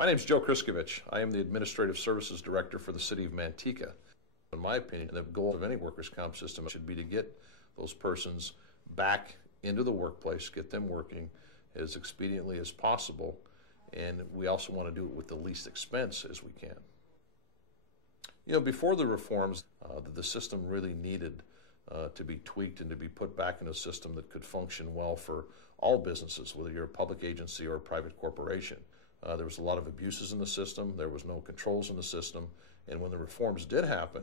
My name is Joe Kriskovich. I am the Administrative Services Director for the City of Manteca. In my opinion, the goal of any workers' comp system should be to get those persons back into the workplace, get them working as expediently as possible, and we also want to do it with the least expense as we can. You know, before the reforms, the system really needed to be tweaked and to be put back in a system that could function well for all businesses, whether you're a public agency or a private corporation. There was a lot of abuses in the system, there was no controls in the system, and when the reforms did happen,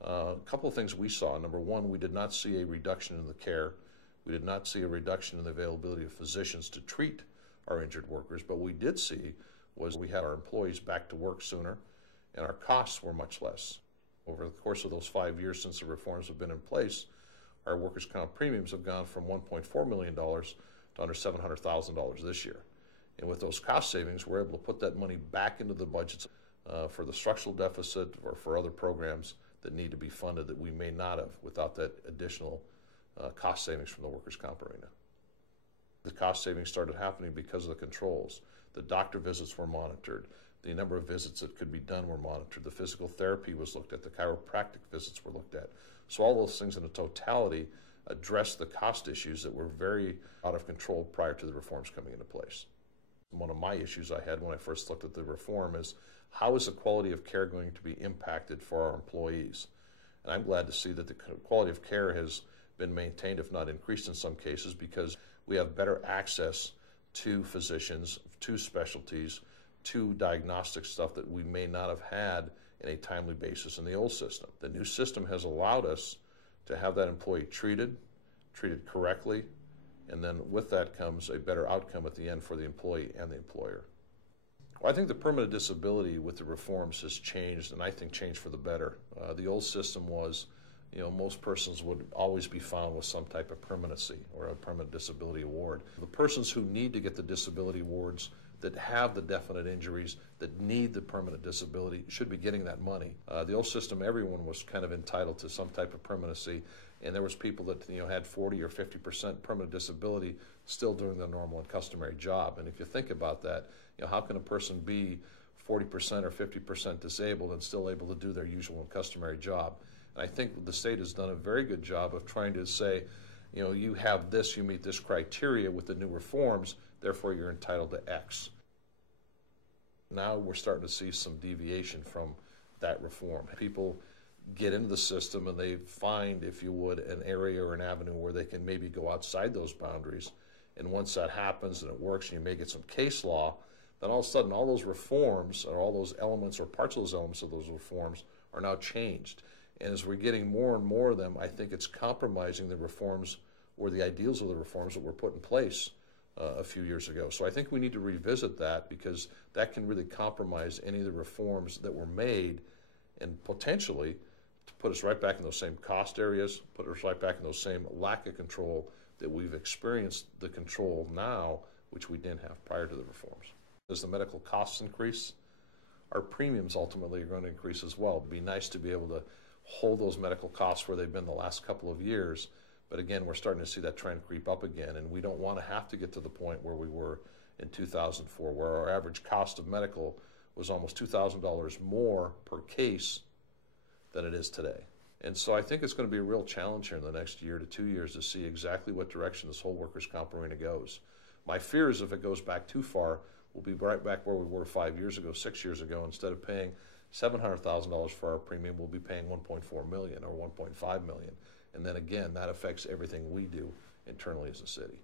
a couple of things we saw. Number one, we did not see a reduction in the care. We did not see a reduction in the availability of physicians to treat our injured workers, but we did see was we had our employees back to work sooner, and our costs were much less. Over the course of those 5 years since the reforms have been in place, our workers' comp premiums have gone from $1.4 million to under $700,000 this year. And with those cost savings, we're able to put that money back into the budgets for the structural deficit or for other programs that need to be funded that we may not have without that additional cost savings from the workers' comp arena. The cost savings started happening because of the controls. The doctor visits were monitored. The number of visits that could be done were monitored. The physical therapy was looked at. The chiropractic visits were looked at. So all those things in a totality addressed the cost issues that were very out of control prior to the reforms coming into place. One of my issues I had when I first looked at the reform is how is the quality of care going to be impacted for our employees? And I'm glad to see that the quality of care has been maintained, if not increased in some cases, because we have better access to physicians, to specialties, to diagnostic stuff that we may not have had in a timely basis in the old system. The new system has allowed us to have that employee treated correctly, and then with that comes a better outcome at the end for the employee and the employer. Well, I think the permanent disability with the reforms has changed, and I think changed for the better. The old system was, most persons would always be found with some type of permanency or a permanent disability award. The persons who need to get the disability awards, that have the definite injuries, that need the permanent disability, should be getting that money. The old system, everyone was kind of entitled to some type of permanency, and there was people that had 40 or 50% permanent disability still doing their normal and customary job. And if you think about that, how can a person be 40% or 50% disabled and still able to do their usual and customary job? And I think the state has done a very good job of trying to say, you have this, you meet this criteria with the new reforms, therefore you're entitled to X. Now we're starting to see some deviation from that reform. People get into the system and they find, if you would, an area or an avenue where they can maybe go outside those boundaries. And once that happens and it works and you may get some case law, then all of a sudden all those reforms or all those elements or parts of those elements of those reforms are now changed. And as we're getting more and more of them, I think it's compromising the reforms or the ideals of the reforms that were put in place a few years ago. So I think we need to revisit that, because that can really compromise any of the reforms that were made, and potentially to put us right back in those same cost areas, put us right back in those same lack of control that we've experienced the control now, which we didn't have prior to the reforms. As the medical costs increase, our premiums ultimately are going to increase as well. It'd be nice to be able to hold those medical costs where they've been the last couple of years, but again, we're starting to see that trend creep up again, and we don't want to have to get to the point where we were in 2004, where our average cost of medical was almost $2,000 more per case than it is today. And so I think it's going to be a real challenge here in the next year to 2 years to see exactly what direction this whole workers' comp arena goes. My fear is if it goes back too far, we'll be right back where we were 5 years ago, 6 years ago. Instead of paying $700,000 for our premium, we'll be paying $1.4 million or $1.5 million. And then again, that affects everything we do internally as a city.